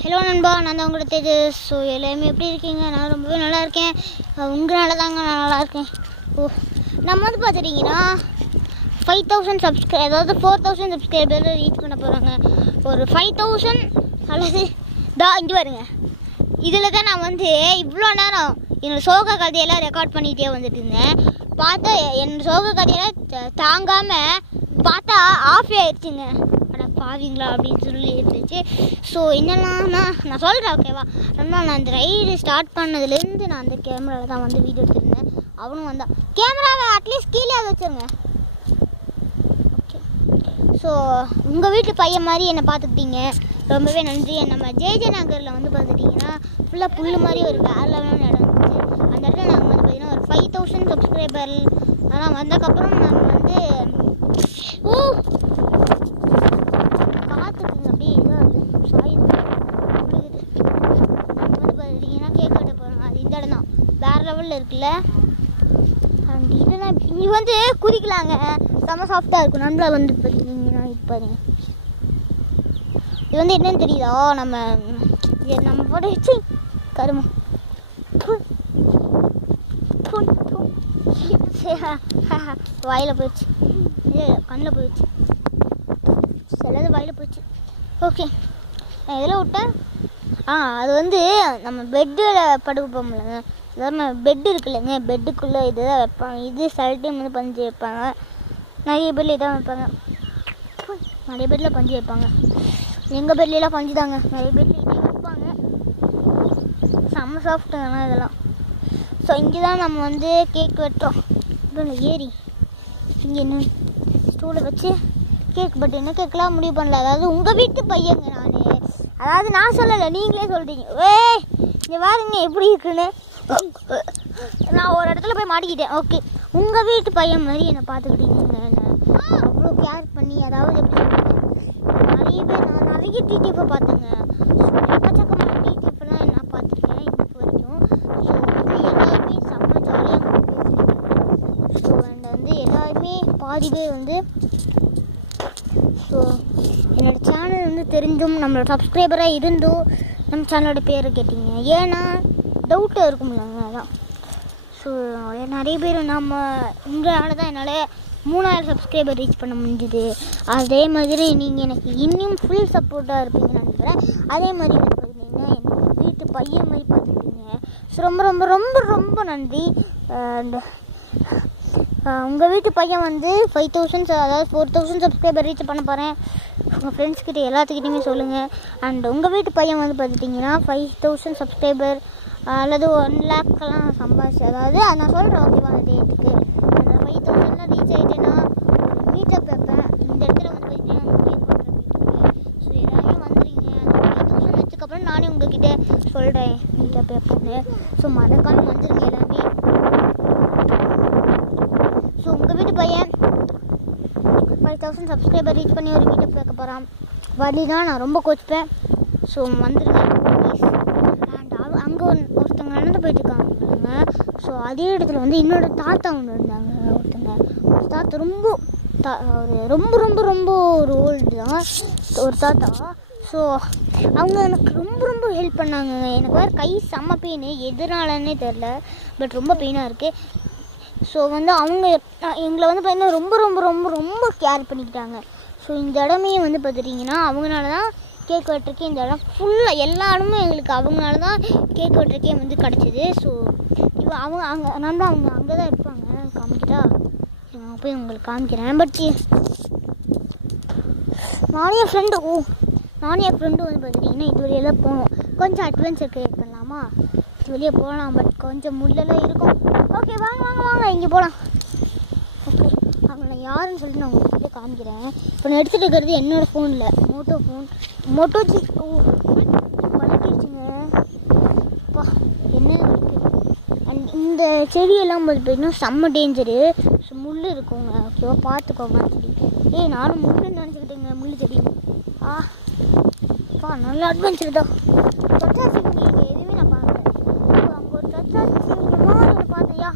Hello நண்பா, நான் தான் உங்களோட தேஜஸ். ஸோ எல்லாருமே எப்படி இருக்கீங்க? நான் ரொம்பவே நல்லா இருக்கேன். உங்களால தாங்க நான் நல்லா இருக்கேன். நம்ம வந்து பார்த்துட்டிங்கன்னா 5000 சப்ஸ்கிரைபர், அதாவது 4000 சப்ஸ்கிரைபர் ரீச் பண்ண போகிறாங்க. ஒரு 5000 அல்லது இங்கே பாருங்க. இதில் தான் நான் வந்து இவ்வளோ நேரம் என்னோடய சோக கதையெல்லாம் ரெக்கார்ட் பண்ணிகிட்டே வந்துட்டு இருந்தேன். பார்த்தா என்னோடய சோக கதையெல்லாம் தாங்காமல் பார்த்தா ஆஃப் ஆகிடுச்சுங்க. பாவீங்களா அப்படின்னு சொல்லி இருந்துச்சு. ஸோ என்னெல்லாம் நான் சொல்கிறேன், ஓகேவா? நான் அந்த ரைடு ஸ்டார்ட் பண்ணதுலேருந்து நான் அந்த கேமராவில் தான் வந்து வீடியோ எடுத்துருந்தேன். அவனும் வந்தான். கேமராவை அட்லீஸ்ட் கீழே வச்சுருங்க. ஓகே. ஸோ உங்கள் வீட்டு பையன் மாதிரி என்னை பார்த்துக்கிட்டீங்க, ரொம்பவே நன்றி. நம்ம ஜேஜே நகரில் வந்து பார்த்துட்டிங்கன்னா ஃபுல்லாக புல் மாதிரி ஒரு வேறு லெவலான இடம் இருந்துச்சு. அந்த இடத்துல நாங்கள் வந்து பார்த்திங்கன்னா ஒரு 5000 சப்ஸ்கிரைபர் அதெல்லாம் வந்ததுக்கப்புறம் நாங்கள் வந்து வேறு லெவலில் இருக்குல்ல. அண்ட் இதெல்லாம் இங்கே வந்து குதிக்கலாங்க, செம்ம சாஃப்டாக இருக்கும். நண்பா வந்து பார்த்தீங்கன்னா இப்போ இது வந்து என்னன்னு தெரியுதா? நம்ம போட்டு கருமா வாயில் போயிடுச்சு, கண்ணில் போயிடுச்சு, சிலது வாயில் போயிடுச்சு. ஓகே, நான் இதில் விட்டேன். அது வந்து நம்ம பெட்டில் படுப்போம்லங்க, அதாவது பெட்டு இருக்குல்லங்க, பெட்டுக்குள்ளே இது தான் வைப்பாங்க. இது சில டைம் வந்து பஞ்சு வைப்பாங்க, நிறைய பேரில் இதான் வைப்பாங்க. நிறைய பேரில் பஞ்சு வைப்பாங்க. எங்கள் பேர்லாம் பஞ்சு தாங்க, நிறைய பேரில் இதே வைப்பாங்க. செம்ம சாஃப்ட்டுங்கண்ணா இதெல்லாம். ஸோ இங்கே தான் நம்ம வந்து கேக் வெட்டுறோம். இப்படி ஏறி இங்கே என்ன ஸ்டூலை வச்சு கேக், பட் என்ன கேட்கலாம் முடிவு பண்ணல. அதாவது உங்கள் வீட்டு பையங்க அதாவது நான் சொல்லலை, நீங்களே சொல்கிறீங்க. இங்கே பாருங்க எப்படி இருக்குன்னு. நான் ஒரு இடத்துல போய் மாட்டிக்கிட்டேன். ஓகே, உங்கள் வீட்டு பையன் மாதிரி என்னை பார்த்துக்கிட்டீங்க. அவ்வளோ கேர் பண்ணி, அதாவது எப்படி நிறைய பேர், நான் நிறைய டிடிஎஃப்பை பார்த்தேங்க. எக்கச்சக்கமான டிடிஎஃப்லாம் நான் பார்த்துருக்கேன் இப்போ வரைக்கும். ஸோ வந்து எல்லாருமே செம்ம ஜாலியாக பேசுகிறேன். ஸோ அண்ட் வந்து எல்லாருமே பாதி பேர் வந்து ஸோ என்னோடய சேனல் வந்து தெரிஞ்சும் நம்மளோட சப்ஸ்கிரைபராக இருந்தும் நம்ம சேனலோட பேரை கேட்டிங்க. ஏன்னா டவுட்டாக இருக்கும்லங்க, அதான். ஸோ நிறைய பேர் நம்ம உங்களால் தான் என்னால் 3000 சப்ஸ்கிரைபர் ரீச் பண்ண முடிஞ்சுது. அதே மாதிரி நீங்கள் எனக்கு இன்னும் ஃபுல் சப்போர்ட்டாக இருப்பீங்கன்னு நினைக்கிறேன். அதே மாதிரி வந்து பார்த்தீங்கன்னா என்னோடய வீட்டு பையன் மாதிரி பார்த்துருப்பீங்க. ஸோ ரொம்ப ரொம்ப ரொம்ப ரொம்ப நன்றி. அண்ட் உங்கள் வீட்டு பையன் வந்து 5000, அதாவது 4000 சப்ஸ்கிரைபர் ரீச் பண்ண போகிறேன். உங்கள் ஃப்ரெண்ட்ஸ்கிட்ட எல்லாத்துக்கிட்டையுமே சொல்லுங்கள். அண்ட் உங்கள் வீட்டு பையன் வந்து பார்த்துட்டிங்கன்னா 5000 சப்ஸ்கிரைபர் அல்லது 1 லேக்கெல்லாம் சம்பாதிச்சு, அதாவது நான் சொல்கிறேன், ஓகேவா? அந்த டேட்டுக்கு அந்த 5000 ரீச் ஆகிட்டேன்னா மீட்டப் வைப்பேன். இந்த இடத்துல வந்து பார்த்தீங்கன்னா கேக் பண்ணுறேன். ஸோ எல்லாமே வந்துடுங்க. அந்த 5000 வச்சதுக்கப்புறம் நானே உங்கள்கிட்ட சொல்கிறேன் மீட்டப் வைப்பேன்னு. ஸோ மறக்காம வந்துடுங்க எல்லாமே. ஸோ உங்கள் வீட்டு பையன் 5000 சப்ஸ்கிரைபர் ரீச் பண்ணி ஒரு மீட்டப் வைக்க போகிறான். வரலினா நான் ரொம்ப கோச்சிப்பேன். ஸோ வந்துடுங்க ப்ளீஸ். அண்ட் அங்கே ஒருத்தவங்க நடந்து போயிட்டுருக்காங்க. ஸோ அதே இடத்துல வந்து என்னோடய தாத்தா ஒன்று இருந்தாங்க. ஒரு தாத்தா ரொம்ப ரொம்ப ரொம்ப ஒரு ஓல்டு தான் ஒரு தாத்தா. ஸோ அவங்க எனக்கு ரொம்ப ரொம்ப ஹெல்ப் பண்ணாங்க. எனக்கு வேறு கை செம்ம பெயின், எதனாலன்னே தெரில, பட் ரொம்ப பெயினாக இருக்குது. ஸோ வந்து அவங்க எங்களை வந்து பார்த்தீங்கன்னா ரொம்ப ரொம்ப ரொம்ப ரொம்ப கேர் பண்ணிக்கிட்டாங்க. ஸோ இந்த இடமே வந்து பார்த்துட்டிங்கன்னா அவங்களால தான் கேக் வெட்டுறக்கே, இந்த இடம் ஃபுல்லாக எல்லா இடமும் எங்களுக்கு அவங்களால தான் கேக் வெட்டுறக்கே வந்து கிடச்சிது. ஸோ அவங்க அங்கே தான் இருப்பாங்க. காமிக்கிட்டா நான் போய் உங்களுக்கு காமிக்கிறேன். பட் நானும் என் ஃப்ரெண்டும் வந்து பார்த்துட்டிங்கன்னா இது வழியாக தான் போகணும். கொஞ்சம் அட்வென்ச்சர் க்ரியேட் பண்ணலாமா? இது வெளியே போகலாம், பட் கொஞ்சம் முள்ளெல்லாம் இருக்கும். ஓகே, வாங்க இங்கே போகலாம். ஓகே, அவங்கள யாருன்னு சொல்லிட்டு நான் உங்கள்கிட்ட காமிக்கிறேன். இப்போ நான் எடுத்துகிட்டு இருக்கிறது என்னோடய ஃபோனில் மோட்டோ ஜி. வலிக்கிடுச்சுங்க அப்பா, என்ன வலிக்குது. அண்ட் இந்த செடியெல்லாம் பார்த்தீங்கன்னா செம்ம டேஞ்சரு. ஸோ முள் இருக்குங்க, ஓகேவா? பார்த்துக்கோங்க செடி. நானும் முள்ளுன்னு நினச்சிக்கிட்டேங்க, முள் செடி. நல்ல அட்வென்ச்சர் தான். தொட்டா சிவிங்க எதுவுமே நான் பார்க்கல. அங்கே ஒரு தொட்டா சிவிங்கமா ஒன்று பார்த்தியா?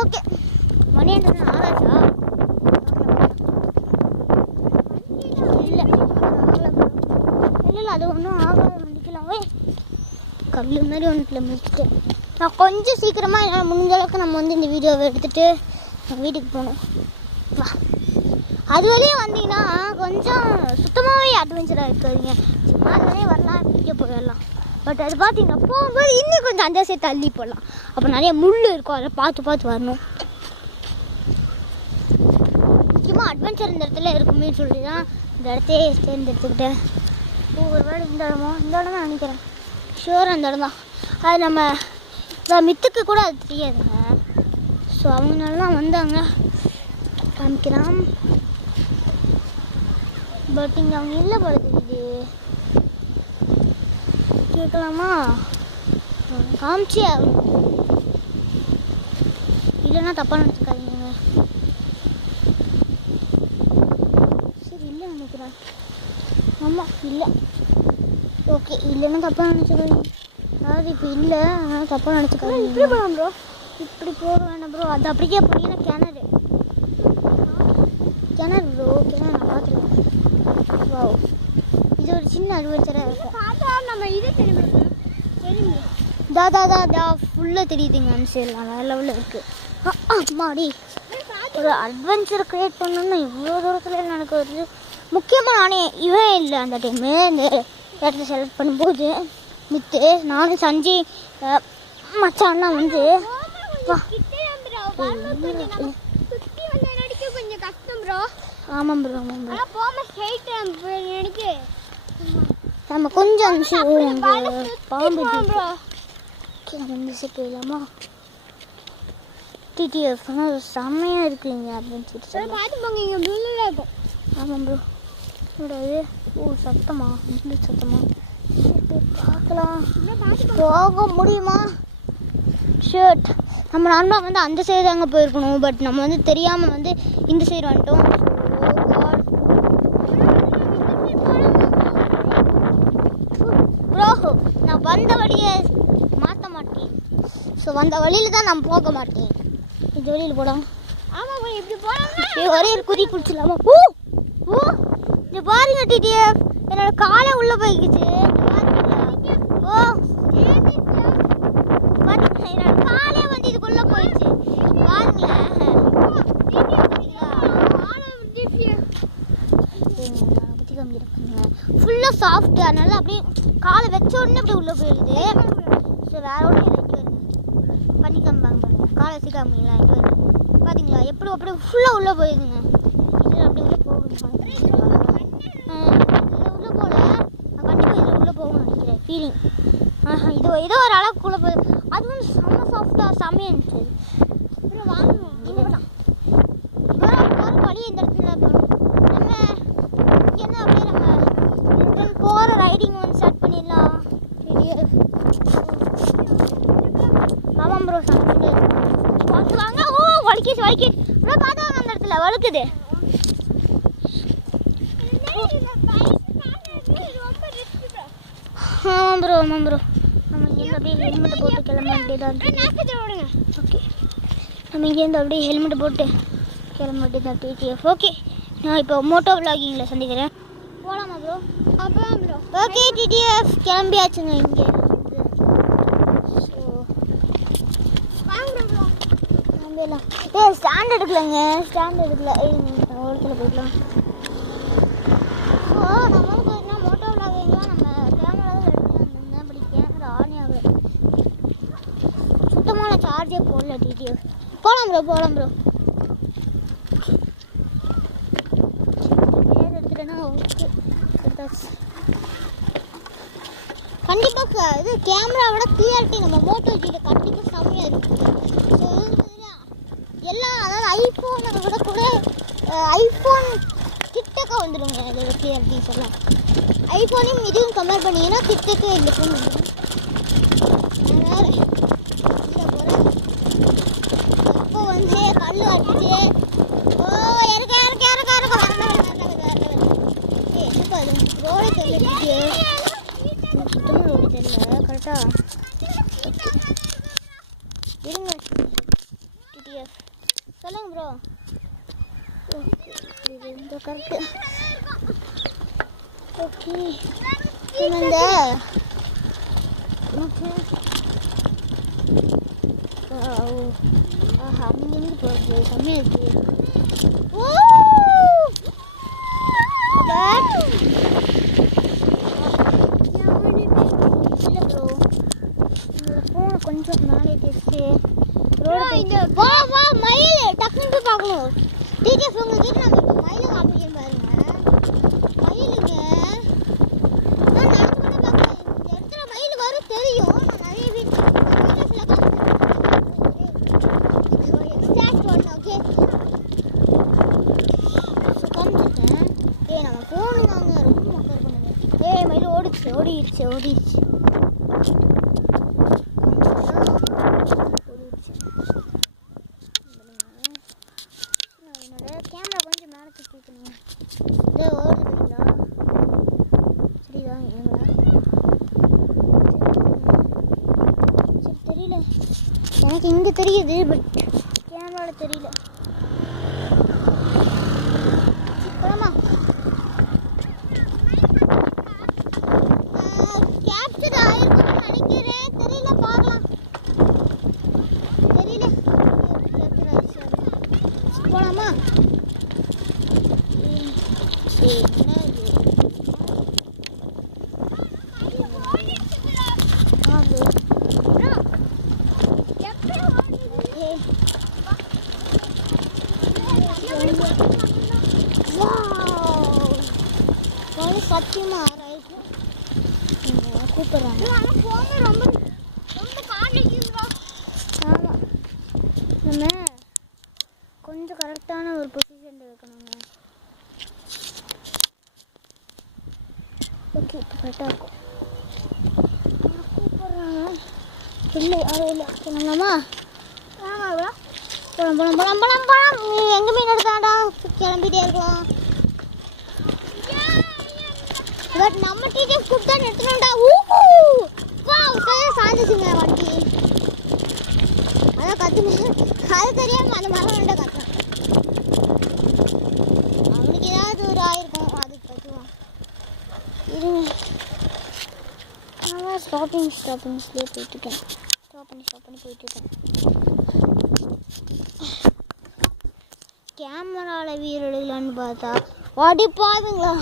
ஓகே, மணி என்ன ஆராய்ச்சா? கல் மாதிரி ஒன்றுல முடிச்சுட்டு நான் கொஞ்சம் சீக்கிரமாக என்னால் முடிஞ்ச அளவுக்கு நம்ம வந்து இந்த வீடியோவை எடுத்துகிட்டு வீட்டுக்கு போகணும். வா, அது வழியே வந்தீங்கன்னா கொஞ்சம் சுத்தமாகவே அட்வென்ச்சராக இருக்காதுங்க. சும்மா அதுவரையே வரலாம், வீடியோ போயிடலாம். பட் அது பார்த்தீங்கன்னா போகும்போது இன்னும் கொஞ்சம் 5 சேர்த்து தள்ளி போடலாம். அப்போ நிறைய முள் இருக்கும், அதை பார்த்து வரணும். முக்கியமாக அட்வென்ச்சர் இந்த இடத்துல இருக்குமே சொல்லி தான் இந்த இடத்தையே தேர்ந்தெடுத்துக்கிட்டேன். ஒவ்வொரு வேலை இந்த இடம் தான் நினைக்கிறேன். ஷுவர் அந்த இடம் தான். அது நம்ம மித்துக்கு கூட அது தெரியாதுங்க. ஸோ அவங்களாலாம் வந்தாங்க காமிக்கிறான். பட் இங்கே அவங்க இல்லை போல தெரியுது. கேட்கலாமா? காமிச்சே ஆகணும், இல்லைன்னா தப்பாக நினச்சிக்காதீங்க. சரி, இல்லை நினைக்கிறேன். ஆமாம், இல்லை. ஓகே, இல்லைன்னா தப்பாக நினச்சிக்காதீங்க. அதாவது இப்போ இல்லை, அதனால் தப்பாக நினச்சிக்காதீங்க. இப்படி போகலாம் ப்ரோ, இப்படி போக வேணாம் ப்ரோ. அது அப்படியே போனீங்கன்னா கிணறு ப்ரோ. கிணறு நான் பார்த்துருக்கேன். வா, இது ஒரு சின்ன அட்வென்ச்சராக இருக்கும். நம்ம இது தெரியுமா? தா ஃபுல்லாக தெரியுதுங்க. அனுசரிலாம் வேறு லெவலில் இருக்குது. மாடி ஒரு அட்வென்ச்சர் க்ரியேட் பண்ணணும்னா இவ்வளோ தூரத்தில் நடக்க வருது. முக்கியமாக நானே இவன் இல்லை அந்த டைமு இந்த இடத்த செலக்ட் பண்ணும்போது மித்து நானும் சஞ்சய் மச்சான்லாம் வந்து ஆமாம் ப்ரோ. நம்ம கொஞ்சம் பாம்பு போயிடலாமா? டிடிஎஃப் செம்மையாக இருக்குங்க அப்படின்னு சொல்லிட்டு. ஆமாம் ப்ரோ. கூடாது. சத்தமா பார்க்கலாம். போக முடியுமா? ஷர்ட் நம்ம நார்மலாக வந்து அந்த சைடு தாங்க போயிருக்கணும். பட் நம்ம வந்து தெரியாமல் வந்து இந்த சைடு வந்துட்டோம். ப்ரோ, நான் வந்த வழியை மாற்ற மாட்டேன். ஸோ வந்த வழியில் தான் நான் போக மாட்டேன். இந்த வழியில் போடாம ஆமாம் இப்படி போகலாம். ஒரே ஒரு குதி பிடிச்சிடலாமா? இது பாருங்க டிடிஎஃப், என்னோட காலை உள்ளே போய்க்குச்சு. என்னோட காலே வந்து இதுக்குள்ளே போயிடுச்சு பாருங்களேன். ஃபுல்லாக சாஃப்ட்டு, அதனால அப்படியே காலை வச்ச உடனே அப்படியே உள்ளே போயிடுது. ஸோ வேற ஒன்றும் இல்லை. இங்கே வருங்க, பண்ணி காமிப்பாங்க பாருங்க. காலை வச்சு காமிங்களா? இங்கே வருது பார்த்தீங்களா? எப்படி அப்படியே ஃபுல்லாக உள்ளே போயிடுதுங்க. இது அப்படி உள்ளே போகணும். உள்ளே போகல, நான் கண்டிப்பாக இதில் உள்ளே போகணும்னு நினைக்கிறேன். ஃபீலிங் இது ஏதோ ஒரு அளவுக்குள்ளே போகுது. அது வந்து செம்ம சாஃப்டாக செம்மையாக இருந்துச்சு. வாங்கணும் வழி இந்த இடத்துல நம்ம இங்கேருந்து அப்படியே நம்ம போகிற ரைடிங் வந்து ஸ்டார்ட் பண்ணிடலாம். ஆமாம் ப்ரோ, சமைச்சு பார்த்துவாங்க. வலிக்கிச்சு ப்ரோ, பார்த்தாங்க அந்த இடத்துல வழுக்குது. ஆமாம் ப்ரோ. நம்ம இங்கேருந்து அப்படியே ஹெல்மெட்டை போட்டு கிளம்ப வேண்டியதான். ஓகே, நம்ம இங்கேருந்து அப்படியே ஹெல்மெட்டை போட்டு கிளம்ப வேண்டியதான். டிடிஎஃப் ஓகே, நான் இப்போ மோட்டோ விளாகிங்கில் சந்திக்கிறேன். போகலாமா ப்ரோ? அப்போதான் ப்ரோ. Okay TTF கிளம்பியாச்சுங்க. இங்கே ஸோ கிளம்பிடலாம். ஸ்டாண்ட் எடுக்கலைங்க, ஸ்டாண்ட் எடுக்கல. ஒருத்தில் போய்க்கலாம். ஸோ நம்மளுக்கு பார்த்தீங்கன்னா மோட்டோ விளாகிங்லாம் நம்ம கேமராவில் எடுத்துருந்தோங்க. அப்படி கேமரா ஆனே ஆகலை. சுத்தமான சார்ஜே போடல டிடிஎஃப். போகலாம் ப்ரோ. கண்டிப்பாக இது கேமராவோட கிளியாரிட்டி நம்ம மோட்டோ ஜியில் கண்டிப்பாக செம்மையாக இருக்குது. ஸோ எல்லாம் அதாவது ஐஃபோனை விட கூட ஐஃபோன் கிட்டக்க வந்துடுங்க. இதோட கிளியாரிட்டிஸ் எல்லாம் ஐஃபோனையும் இதுவும் கம்பேர் பண்ணிங்கன்னா கிட்டக்க இந்த ஃபோன் வந்துடும். அதனால் இல்லை போகிறேன். இப்போ வந்து கல் அடிச்சு ரோடு தெரியல. சுத்தமாக ரோடு தெரியல கரெக்டாக. இருங்க டிடிஎஃப் சொல்லுங்க ப்ரோ. ஓகே, இந்த கரெக்டு. ஓகே, நம்ம இந்த ஓகே. ஆஹா, அங்கேருந்து போகிறது கம்மியாக இருக்குது. ஓ இல்லை ப்ரோ, என்னோட ஃபோனை கொஞ்சம் மேலே கேட்டு வா வா மயில் டக்குன்னு போய் பார்க்கணும். டீச்சர்ஸ் உங்ககிட்ட நம்ம இப்போ மயில் காமிக்கிறேன் பாருங்க. மயிலுங்க நான் நடந்து கூட பார்க்கல. இந்த இடத்துல மயில் வரும் தெரியும். நான் நிறைய வீடியோஸில் எக்ஸ்ட்ராக்ட் பண்ணேன். ஓகே உட்காந்துருக்கேன். நம்ம போகணும் வாங்க, ரொம்ப மக்கள் பண்ணுங்க. மயில் ஓடிடுச்சு. என்னோட கேமரா கொஞ்சம் மேலே தூக்கிக்கணும். ஓடுதுங்களா? சரிதான் எங்களா? சரி தெரியல, எனக்கு இங்கே தெரியுது, பட் கேமராவில் தெரியல. போலாமா? கேப்சர் ஆயிருக்கும்னு நினைக்கிறேன். தெரியல, பார்க்கலாம். தெரியல கேப்சர் ஆயிடுச்சு. போலாமா? சத்தியமா ஆராயிருக்கும் கூப்பிடுறாங்க. ஆமாம், நம்ம கொஞ்சம் கரெக்டான ஒரு பொசிஷனில் இருக்கணுங்க. ஓகே, இப்போ கரெக்டாக இருக்கும். கூப்பிடுறாங்க. இல்லை இல்லை சொன்னாங்கம்மா. ஆமாம், போலாம். எங்கே மீன் எடுத்தாண்டா கிளம்பிட்டே இருக்கலாம். பட் நம்ம டீச்சர் கூப்பிட்டா எடுத்துட்டோம்டா. வா சாய்ந்துச்சுங்க வண்டி. அதான் கற்றுனேன். அது தெரியாமல் அந்த மரம் வேண்ட கற்றுனேன். அவனுக்கு ஏதாவது ஒரு ஆயிருக்கும், அதுக்கு கற்றுவான். இருங்க, நான் ஸ்டாப்பிங்ஸ்லேயே போயிட்டுருக்கேன். ஸ்டாப் பண்ணி போயிட்டுருக்கேன். கேமராவில் வீடியோ எடுக்கலான்னு பார்த்தா வாடி பாருங்களா,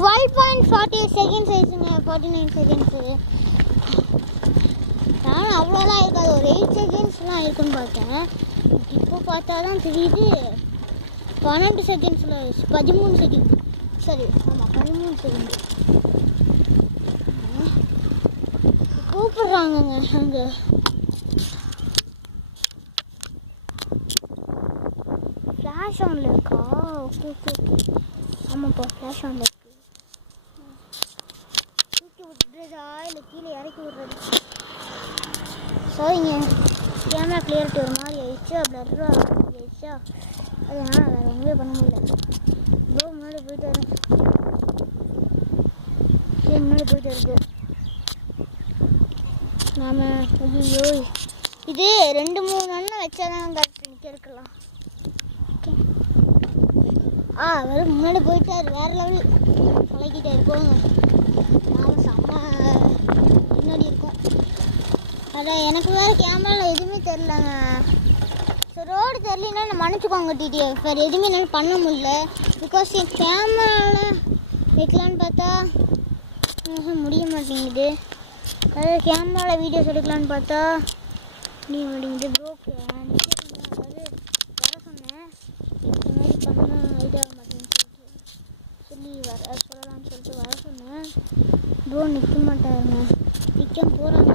12.48 செகண்ட்ஸ் ஆயிடுச்சுங்க. 49 செகண்ட்ஸு. நானும் அவ்வளோலாம் இருக்காது, ஒரு 8 செகண்ட்ஸ்லாம் இருக்குன்னு பார்த்தேன். இப்போ பார்த்தா தான் தெரியுது 12 செகண்ட்ஸில் 13 செகண்ட். சரி, ஆமாம் 13 செகண்ட். கூப்பிடுறாங்கங்க அங்கே. ஃப்ளாஷ் ஆனில் இருக்கா? ஓகே. ஆமாப்பா, ஃப்ளாஷ் ஆனில் இருக்கு. தூக்கி விட்டுறதா இல்லை கீழே இறக்கி விடுறது? சரிங்க, கேமரா கிளியரிட்டி ஒரு மாதிரி ஆயிடுச்சு. பிளர்ராக ஆயிடுச்சா, அதனால் வேறு ஒன்றுமே பண்ண முடியல. ப்ரோ முன்னாடி போயிட்டு இருக்கு. நாம் ஐயோ, இது 2-3 அண்ணன் வச்சாதான் கரெக்ட் நிற்க இருக்கலாம். வெறும் முன்னாடி போயிட்டார். வேறு லெவல் பழகிட்டே இருக்கோம். நாம் செம்ம முன்னாடி இருக்கோம். அதான் எனக்கு வேறு கேமராவில் எதுவுமே தெரிலங்க. ஸோ ரோடு தெரியலன்னா நான் மன்னிச்சுக்கோங்க டிடிஎஃப். வேறு எதுவுமே என்னால் பண்ண முடியல. பிகாஸ் என் கேமராவில் வைக்கலான்னு பார்த்தா முடிய மாட்டேங்குது. அதாவது கேமராவில் வீடியோஸ் எடுக்கலான்னு பார்த்தா முடிய மாட்டேங்குது. ப்ரோக்கு அதாவது வர சொன்னேன், இந்த மாதிரி பண்ணால் இதாக மாட்டேங்குன்னு சொல்லலான்னு சொல்லிட்டு வர சொன்னேன். ப்ரோ நிற்க மாட்டாருங்க. நிற்க போகிறாங்க.